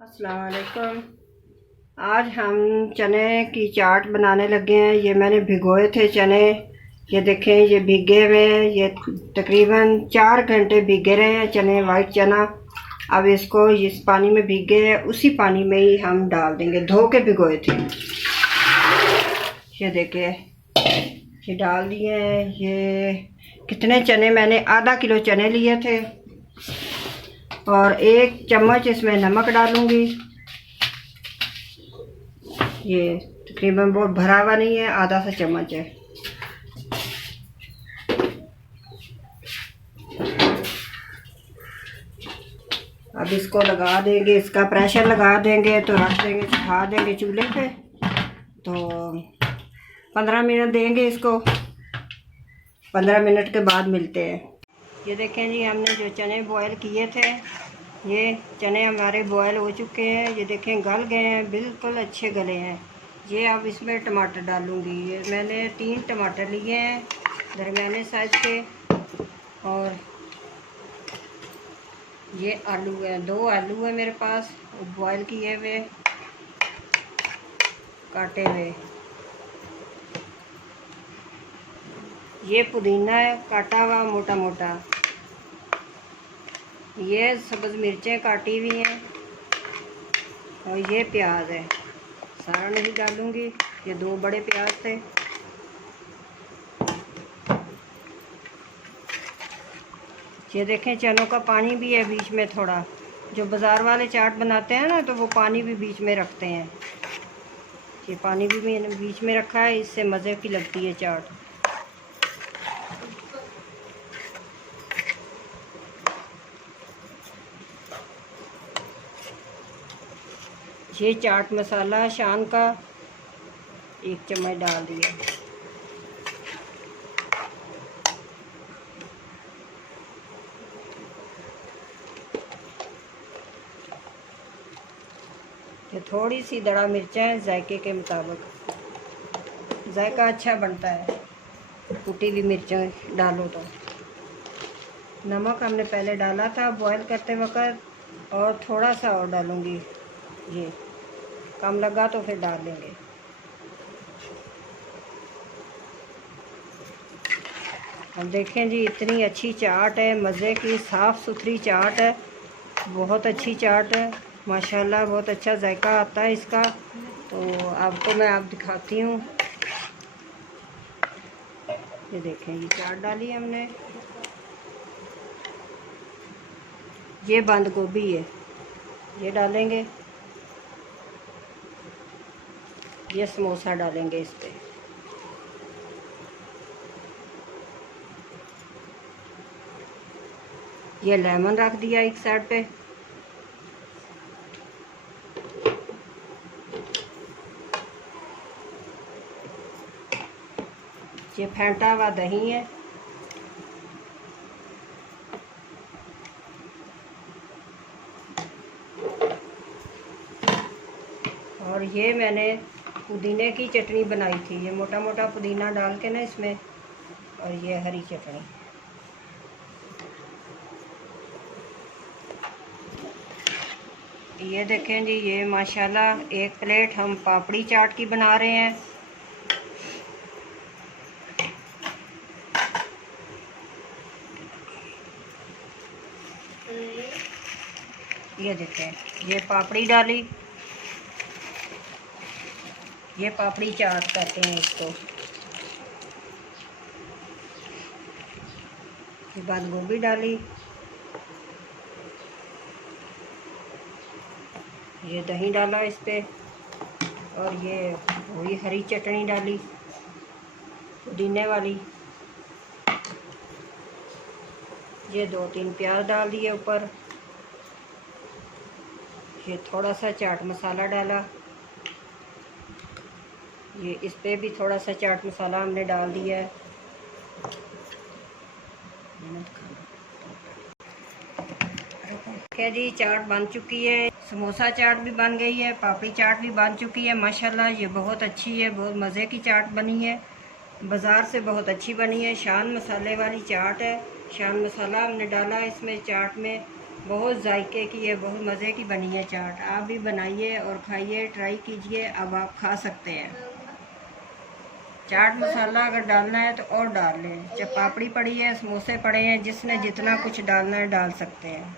अस्सलाम वालेकुम। आज हम चने की चाट बनाने लगे हैं। ये मैंने भिगोए थे चने। ये देखें, ये भीगे हुए हैं। ये तकरीबन 4 घंटे भीगे रहे हैं चने, वाइट चना। अब इसको इस पानी में भीगे हैं, उसी पानी में ही हम डाल देंगे। धो के भिगोए थे। ये देखें, ये डाल दिए हैं। ये कितने चने, मैंने आधा किलो चने लिए थे और 1 चम्मच इसमें नमक डालूंगी। ये तकरीबन बहुत भरा हुआ नहीं है, आधा सा चम्मच है। अब इसको लगा देंगे, इसका प्रेशर लगा देंगे तो रख देंगे, सुखा देंगे चूल्हे पे। तो 15 मिनट देंगे इसको। 15 मिनट के बाद मिलते हैं। ये देखें जी, हमने जो चने बॉयल किए थे, ये चने हमारे बॉयल हो चुके हैं। ये देखें, गल गए हैं, बिल्कुल अच्छे गले हैं। ये अब इसमें टमाटर डालूंगी। ये मैंने 3 टमाटर लिए हैं, दरमियाने साइज के। और ये आलू है, 2 आलू है मेरे पास, बॉयल किए हुए, काटे हुए। ये पुदीना है, काटा हुआ मोटा मोटा। ये सब्ज़ मिर्चें काटी हुई हैं और ये प्याज है। सारा नहीं डालूंगी, ये 2 बड़े प्याज थे। ये देखें, चनों का पानी भी है बीच में थोड़ा। जो बाज़ार वाले चाट बनाते हैं ना, तो वो पानी भी बीच में रखते हैं। ये पानी भी मैंने बीच में रखा है, इससे मज़े की लगती है चाट। ये चाट मसाला शान का 1 चम्मच डाल दिया। ये थोड़ी सी दड़ा मिर्चें जायके के मुताबिक, जायका अच्छा बनता है कुटी हुई मिर्चें डालो तो। नमक हमने पहले डाला था बॉयल करते वक्त, और थोड़ा सा और डालूंगी। ये कम लगा तो फिर डाल लेंगे। अब देखें जी, इतनी अच्छी चाट है, मज़े की साफ़ सुथरी चाट है, बहुत अच्छी चाट है माशाल्लाह। बहुत अच्छा जायका आता है इसका। तो आपको मैं दिखाती हूँ। ये देखें, ये चाट डाली हमने। ये बंद गोभी है, ये डालेंगे। ये समोसा डालेंगे इस पे। ये लेमन रख दिया एक साइड पे। ये फेंटा हुआ दही है। और ये मैंने पुदीने की चटनी बनाई थी। ये मोटा मोटा पुदीना डाल के ना इसमें, और ये हरी चटनी। ये देखें जी, ये माशाल्लाह 1 प्लेट हम पापड़ी चाट की बना रहे हैं। ये देखें, ये पापड़ी डाली। ये पापड़ी चाट कहते हैं इसको। ये बंद गोभी डाली। ये दही डाला इस पे, और ये वही हरी चटनी डाली पुदीने वाली। ये 2-3 प्याज डाल दिए ऊपर। ये थोड़ा सा चाट मसाला डाला। ये इस पे भी थोड़ा सा चाट मसाला हमने डाल दिया है। क्या जी, चाट बन चुकी है। समोसा चाट भी बन गई है, पापड़ी चाट भी बन चुकी है माशाल्लाह। ये बहुत अच्छी है, बहुत मज़े की चाट बनी है, बाज़ार से बहुत अच्छी बनी है। शान मसाले वाली चाट है। शान मसाला हमने डाला इसमें चाट में, बहुत जायके की है, बहुत मज़े की बनी है चाट। आप भी बनाइए और खाइए, ट्राई कीजिए। अब आप खा सकते हैं। चाट मसाला अगर डालना है तो और डाल लें। जब पापड़ी पड़ी है, समोसे पड़े हैं, जिसने जितना कुछ डालना है डाल सकते हैं।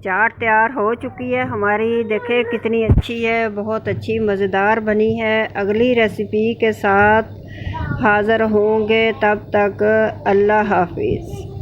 चाट तैयार हो चुकी है हमारी। देखें कितनी अच्छी है, बहुत अच्छी मज़ेदार बनी है। अगली रेसिपी के साथ हाज़िर होंगे, तब तक अल्लाह हाफिज़।